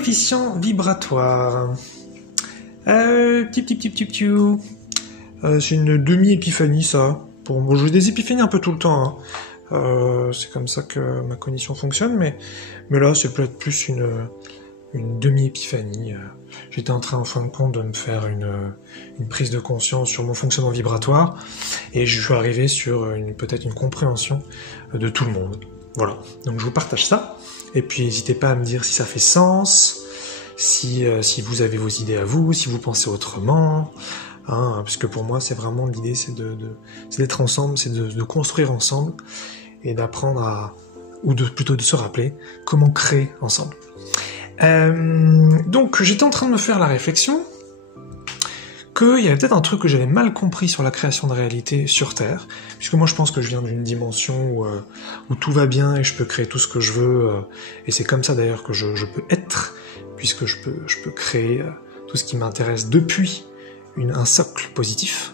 Coefficient vibratoire. C'est une demi-épiphanie, ça. Bon, j'ai des épiphanies un peu tout le temps, hein. C'est comme ça que ma cognition fonctionne, mais là, c'est peut-être plus une demi-épiphanie. J'étais en train, en fin de compte, de me faire une prise de conscience sur mon fonctionnement vibratoire, et je suis arrivé sur peut-être une compréhension de tout le monde. Voilà. Donc je vous partage ça, et puis n'hésitez pas à me dire si ça fait sens, si vous avez vos idées à vous, si vous pensez autrement, hein, parce que pour moi, c'est vraiment l'idée, c'est d'être ensemble, c'est de construire ensemble, et d'apprendre plutôt de se rappeler comment créer ensemble. Donc j'étais en train de me faire la réflexion qu'il y avait peut-être un truc que j'avais mal compris sur la création de réalité sur Terre, puisque moi je pense que je viens d'une dimension où tout va bien et je peux créer tout ce que je veux, et c'est comme ça d'ailleurs que je peux être, puisque je peux créer tout ce qui m'intéresse depuis un socle positif.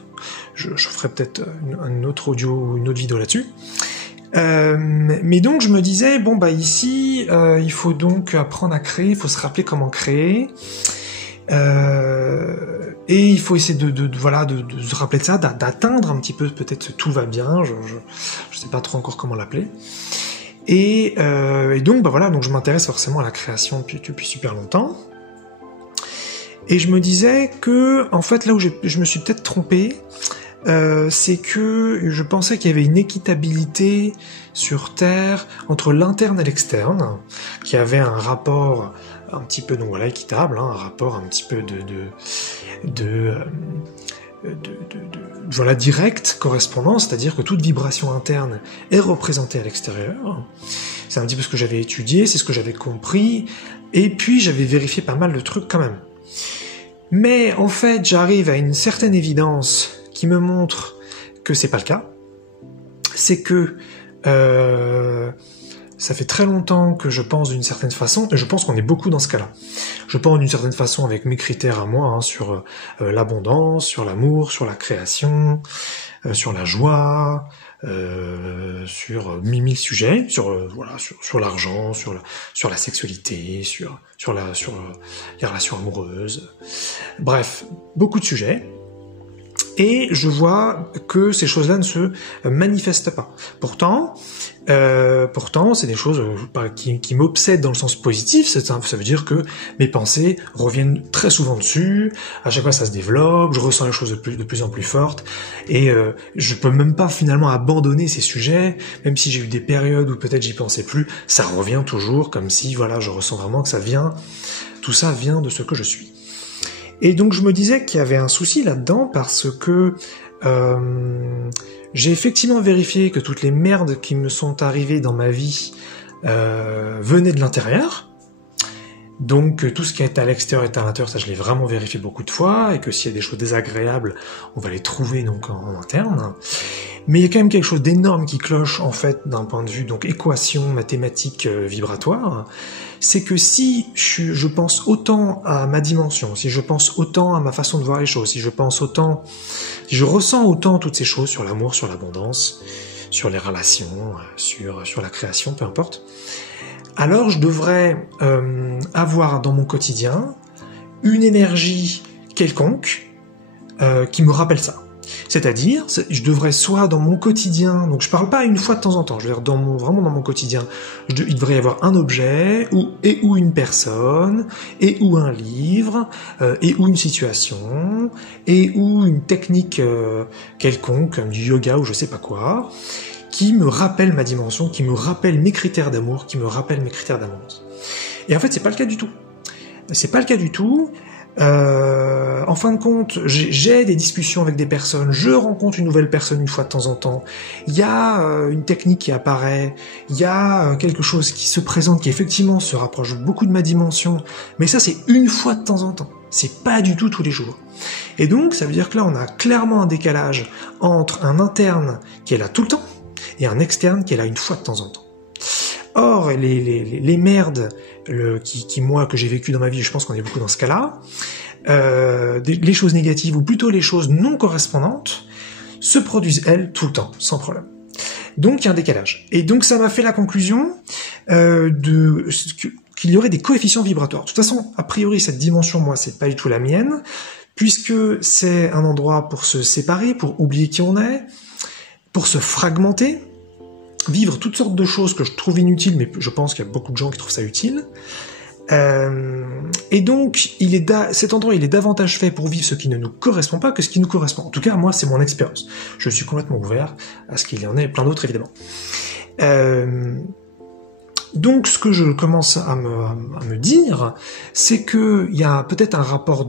Je ferai peut-être un autre audio ou une autre vidéo là-dessus. Mais donc je me disais, bon bah ici, il faut donc apprendre à créer, il faut se rappeler comment créer, et il faut essayer de se rappeler de ça, d'atteindre un petit peu peut-être ce tout va bien, je sais pas trop encore comment l'appeler, et donc bah voilà, donc je m'intéresse forcément à la création depuis super longtemps, et je me disais que en fait là où je me suis peut-être trompé, c'est que je pensais qu'il y avait une équitabilité sur Terre entre l'interne et l'externe, qu'il y avait un rapport un petit peu donc voilà équitable, hein, un rapport un petit peu voilà direct, correspondant, c'est-à-dire que toute vibration interne est représentée à l'extérieur. C'est un petit peu ce que j'avais étudié, c'est ce que j'avais compris, et puis j'avais vérifié pas mal de trucs quand même. Mais en fait, j'arrive à une certaine évidence qui me montre que c'est pas le cas. C'est que ça fait très longtemps que je pense d'une certaine façon, et je pense qu'on est beaucoup dans ce cas-là. Je pense d'une certaine façon avec mes critères à moi, hein, sur l'abondance, sur l'amour, sur la création, sur la joie, sur 1000 sujets, sur l'argent, sur la sexualité, sur les relations amoureuses. Bref, beaucoup de sujets. Et je vois que ces choses-là ne se manifestent pas. Pourtant, c'est des choses qui m'obsèdent dans le sens positif. Ça veut dire que mes pensées reviennent très souvent dessus. À chaque fois, ça se développe. Je ressens les choses de plus en plus fortes. Et je peux même pas finalement abandonner ces sujets, même si j'ai eu des périodes où peut-être j'y pensais plus. Ça revient toujours, comme si voilà, je ressens vraiment que tout ça vient de ce que je suis. Et donc je me disais qu'il y avait un souci là-dedans parce que j'ai effectivement vérifié que toutes les merdes qui me sont arrivées dans ma vie venaient de l'intérieur. Donc tout ce qui est à l'extérieur est à l'intérieur, ça je l'ai vraiment vérifié beaucoup de fois, et que s'il y a des choses désagréables, on va les trouver donc en interne. Mais il y a quand même quelque chose d'énorme qui cloche en fait d'un point de vue donc équation mathématique vibratoire. C'est que si je pense autant à ma dimension, si je pense autant à ma façon de voir les choses, si je ressens autant toutes ces choses sur l'amour, sur l'abondance, sur les relations, sur la création, peu importe, alors je devrais avoir dans mon quotidien une énergie quelconque qui me rappelle ça. C'est-à-dire, je devrais soit dans mon quotidien, donc je parle pas une fois de temps en temps, je veux dire vraiment dans mon quotidien, il devrait y avoir un objet, ou une personne, et ou un livre, et ou une situation, et ou une technique quelconque, comme du yoga ou je sais pas quoi, qui me rappelle ma dimension, qui me rappelle mes critères d'amour, qui me rappelle mes critères d'amour. Et en fait, c'est pas le cas du tout. C'est pas le cas du tout. En fin de compte, j'ai des discussions avec des personnes, je rencontre une nouvelle personne une fois de temps en temps, il y a une technique qui apparaît, il y a quelque chose qui se présente qui effectivement se rapproche beaucoup de ma dimension, mais ça c'est une fois de temps en temps, c'est pas du tout tous les jours. Et donc ça veut dire que là on a clairement un décalage entre un interne qui est là tout le temps et un externe qui est là une fois de temps en temps. Or, les merdes que j'ai vécues dans ma vie, je pense qu'on est beaucoup dans ce cas-là, les choses négatives, ou plutôt les choses non correspondantes, se produisent, elles, tout le temps, sans problème. Donc, il y a un décalage. Et donc, ça m'a fait la conclusion qu'il y aurait des coefficients vibratoires. De toute façon, a priori, cette dimension, moi, c'est pas du tout la mienne, puisque c'est un endroit pour se séparer, pour oublier qui on est, pour se fragmenter, vivre toutes sortes de choses que je trouve inutiles, mais je pense qu'il y a beaucoup de gens qui trouvent ça utile. Et donc, cet endroit, il est davantage fait pour vivre ce qui ne nous correspond pas que ce qui nous correspond. En tout cas, moi, c'est mon expérience. Je suis complètement ouvert à ce qu'il y en ait plein d'autres, évidemment. Donc, ce que je commence à me dire, c'est que il y a peut-être un rapport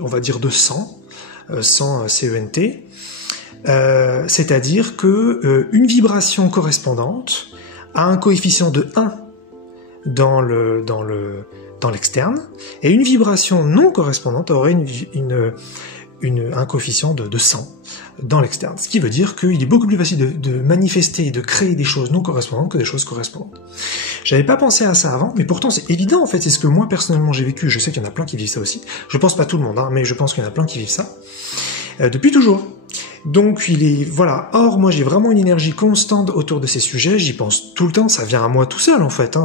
on va dire de sang CENT, c'est-à-dire que une vibration correspondante a un coefficient de 1 dans l'externe, et une vibration non correspondante aurait un coefficient de 100 dans l'externe. Ce qui veut dire qu'il est beaucoup plus facile de manifester et de créer des choses non correspondantes que des choses correspondantes. J'avais pas pensé à ça avant, mais pourtant c'est évident en fait, c'est ce que moi personnellement j'ai vécu, je sais qu'il y en a plein qui vivent ça aussi. Je pense pas tout le monde, mais je pense qu'il y en a plein qui vivent ça. Depuis toujours. Donc voilà. Or, moi j'ai vraiment une énergie constante autour de ces sujets, j'y pense tout le temps, ça vient à moi tout seul en fait,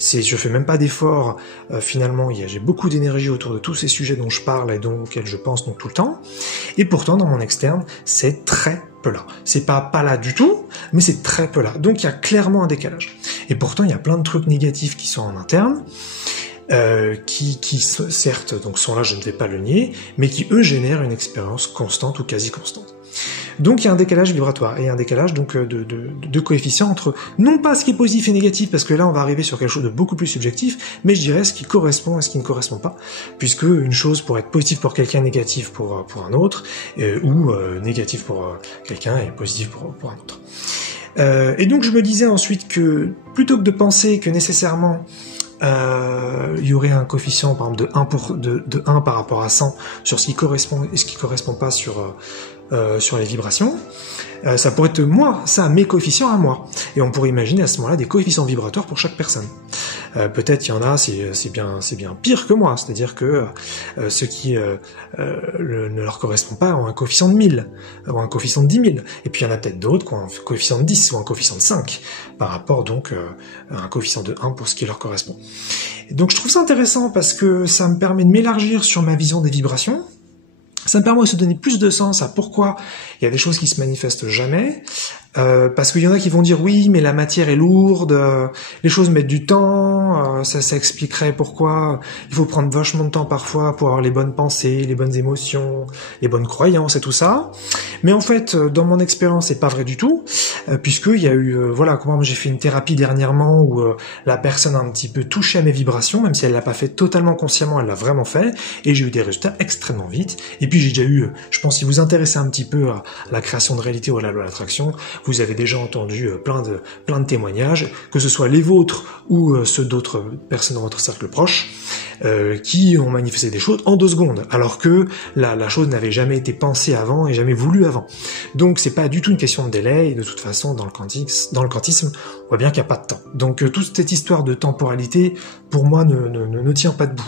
je fais même pas d'efforts, finalement, j'ai beaucoup d'énergie autour de tous ces sujets dont je parle et auxquels je pense donc tout le temps, et pourtant dans mon externe, c'est très peu là. C'est pas là du tout, mais c'est très peu là. Donc il y a clairement un décalage. Et pourtant, il y a plein de trucs négatifs qui sont en interne, qui certes donc sont là, je ne vais pas le nier, mais qui eux génèrent une expérience constante ou quasi constante. Donc il y a un décalage vibratoire et un décalage donc de coefficients entre non pas ce qui est positif et négatif, parce que là on va arriver sur quelque chose de beaucoup plus subjectif, mais je dirais ce qui correspond et ce qui ne correspond pas, puisque une chose pourrait être positive pour quelqu'un, négative pour un autre, ou négative pour quelqu'un et positive pour un autre. Et donc je me disais ensuite que plutôt que de penser que nécessairement il y aurait un coefficient par exemple de 1 par rapport à 100 sur ce qui correspond et ce qui correspond pas sur les vibrations, ça pourrait être mes coefficients à moi. Et on pourrait imaginer à ce moment-là des coefficients vibrateurs pour chaque personne. Peut-être il y en a, c'est bien pire que moi, c'est-à-dire que ceux qui ne leur correspondent pas ont un coefficient de 1000, ou un coefficient de 10 000. Et puis il y en a peut-être d'autres qui ont un coefficient de 10 ou un coefficient de 5, par rapport donc à un coefficient de 1 pour ce qui leur correspond. Et donc je trouve ça intéressant parce que ça me permet de m'élargir sur ma vision des vibrations. Ça me permet aussi de donner plus de sens à pourquoi il y a des choses qui se manifestent jamais, parce qu'il y en a qui vont dire oui, mais la matière est lourde, les choses mettent du temps, ça expliquerait pourquoi il faut prendre vachement de temps parfois pour avoir les bonnes pensées, les bonnes émotions, les bonnes croyances et tout ça. Mais en fait, dans mon expérience, c'est pas vrai du tout, puisqu'il y a eu, comment j'ai fait une thérapie dernièrement où la personne a un petit peu touché à mes vibrations, même si elle l'a pas fait totalement consciemment, elle l'a vraiment fait, et j'ai eu des résultats extrêmement vite. Et puis j'ai déjà eu, je pense, si vous intéressez un petit peu à la création de réalité ou à la loi de l'attraction, vous avez déjà entendu plein de témoignages, que ce soit les vôtres ou ceux d'autres personnes dans votre cercle proche, qui ont manifesté des choses en 2 secondes, alors que la chose n'avait jamais été pensée avant et jamais voulue avant. Donc c'est pas du tout une question de délai, et de toute façon dans le quantisme, on voit bien qu'il n'y a pas de temps. Donc toute cette histoire de temporalité, pour moi, ne tient pas debout.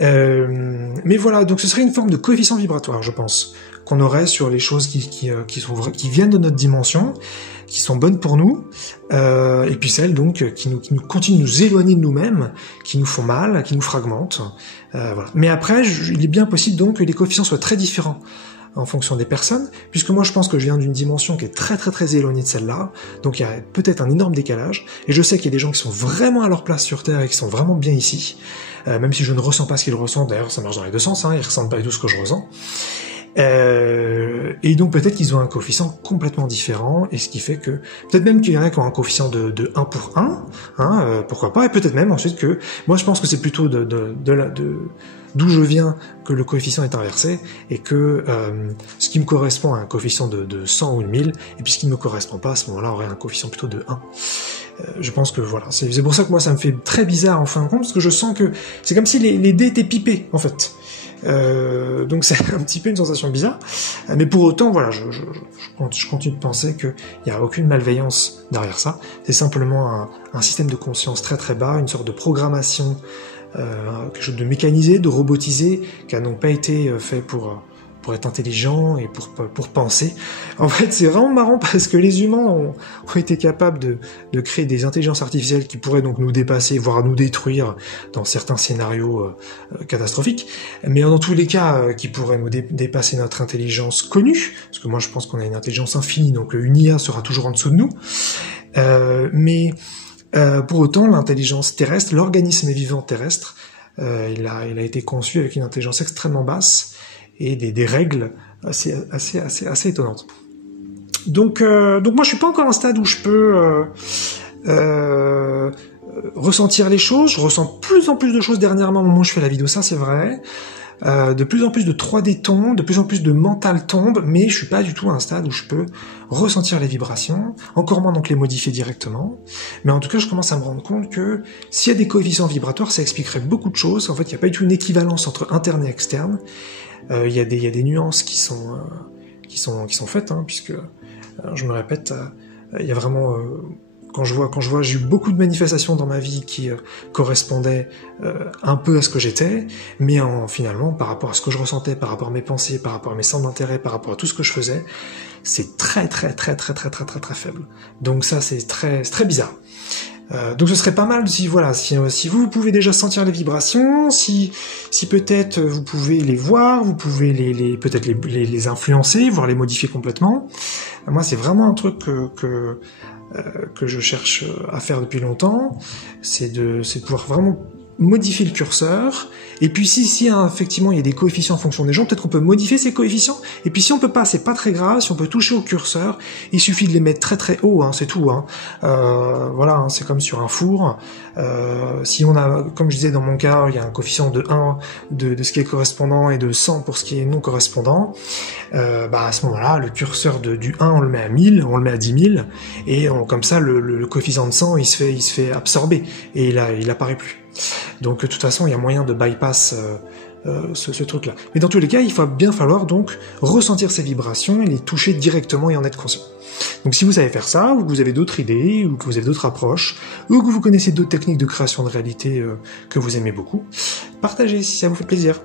Mais voilà, donc ce serait une forme de coefficient vibratoire, je pense, qu'on aurait sur les choses qui viennent de notre dimension, qui sont bonnes pour nous, et puis celles donc qui nous continuent de nous éloigner de nous-mêmes, qui nous font mal, qui nous fragmentent. Voilà. Mais après, il est bien possible donc que les coefficients soient très différents en fonction des personnes, puisque moi je pense que je viens d'une dimension qui est très très très éloignée de celle-là, donc il y a peut-être un énorme décalage, et je sais qu'il y a des gens qui sont vraiment à leur place sur Terre et qui sont vraiment bien ici, même si je ne ressens pas ce qu'ils ressentent, d'ailleurs ça marche dans les deux sens, ils ressentent pas du tout ce que je ressens, et donc peut-être qu'ils ont un coefficient complètement différent, et ce qui fait que, peut-être même qu'il y en a qui ont un coefficient de 1 pour 1, pourquoi pas, et peut-être même ensuite que, moi je pense que c'est plutôt d'où je viens que le coefficient est inversé, et que ce qui me correspond à un coefficient de 100 ou de 1000, et puis ce qui ne me correspond pas, à ce moment-là, aurait un coefficient plutôt de 1. Je pense que voilà, c'est pour ça que moi ça me fait très bizarre en fin de compte, parce que je sens que c'est comme si les dés étaient pipés, en fait. Donc c'est un petit peu une sensation bizarre, mais pour autant, voilà, je continue de penser qu'il n'y a aucune malveillance derrière ça, c'est simplement un système de conscience très très bas, une sorte de programmation, quelque chose de mécanisé, de robotisé, qui n'a donc pas été fait pour pour être intelligent et pour penser. En fait, c'est vraiment marrant parce que les humains ont été capables de créer des intelligences artificielles qui pourraient donc nous dépasser, voire nous détruire dans certains scénarios catastrophiques, mais dans tous les cas, qui pourraient nous dépasser notre intelligence connue, parce que moi je pense qu'on a une intelligence infinie, donc une IA sera toujours en dessous de nous, mais pour autant, l'intelligence terrestre, l'organisme vivant terrestre, il a été conçu avec une intelligence extrêmement basse et des règles assez étonnantes. Donc moi je suis pas encore à un stade où je peux ressentir les choses. Je ressens de plus en plus de choses dernièrement au moment où je fais la vidéo, ça c'est vrai. De plus en plus de 3D tombent, de plus en plus de mental tombent, mais je suis pas du tout à un stade où je peux ressentir les vibrations, encore moins donc les modifier directement. Mais en tout cas, je commence à me rendre compte que s'il y a des coefficients vibratoires, ça expliquerait beaucoup de choses. En fait, il n'y a pas du tout une équivalence entre interne et externe. Il y a des nuances qui sont faites, hein, puisque je me répète, il y a vraiment quand je vois, j'ai eu beaucoup de manifestations dans ma vie qui correspondaient un peu à ce que j'étais, mais finalement, par rapport à ce que je ressentais, par rapport à mes pensées, par rapport à mes centres d'intérêt, par rapport à tout ce que je faisais, c'est très faible. Donc ça, c'est très bizarre. Donc ce serait pas mal si vous pouvez déjà sentir les vibrations, si peut-être vous pouvez les voir, vous pouvez peut-être les influencer, voire les modifier complètement. Moi, c'est vraiment un truc que je cherche à faire depuis longtemps, c'est de pouvoir vraiment modifier le curseur, et puis si effectivement il y a des coefficients en fonction des gens, peut-être qu'on peut modifier ces coefficients, et puis si on peut pas, c'est pas très grave, si on peut toucher au curseur, il suffit de les mettre très haut, hein, c'est tout, hein. Voilà, hein, c'est comme sur un four, si on a, comme je disais dans mon cas, il y a un coefficient de 1 de ce qui est correspondant et de 100 pour ce qui est non correspondant, à ce moment-là, le curseur du 1, on le met à 1000, on le met à 10 000, et comme ça, le coefficient de 100, il se fait absorber, et il apparaît plus. Donc de toute façon, il y a moyen de bypass ce truc-là. Mais dans tous les cas, il va bien falloir donc ressentir ces vibrations et les toucher directement et en être conscient. Donc si vous savez faire ça, ou que vous avez d'autres idées, ou que vous avez d'autres approches, ou que vous connaissez d'autres techniques de création de réalité que vous aimez beaucoup, partagez si ça vous fait plaisir.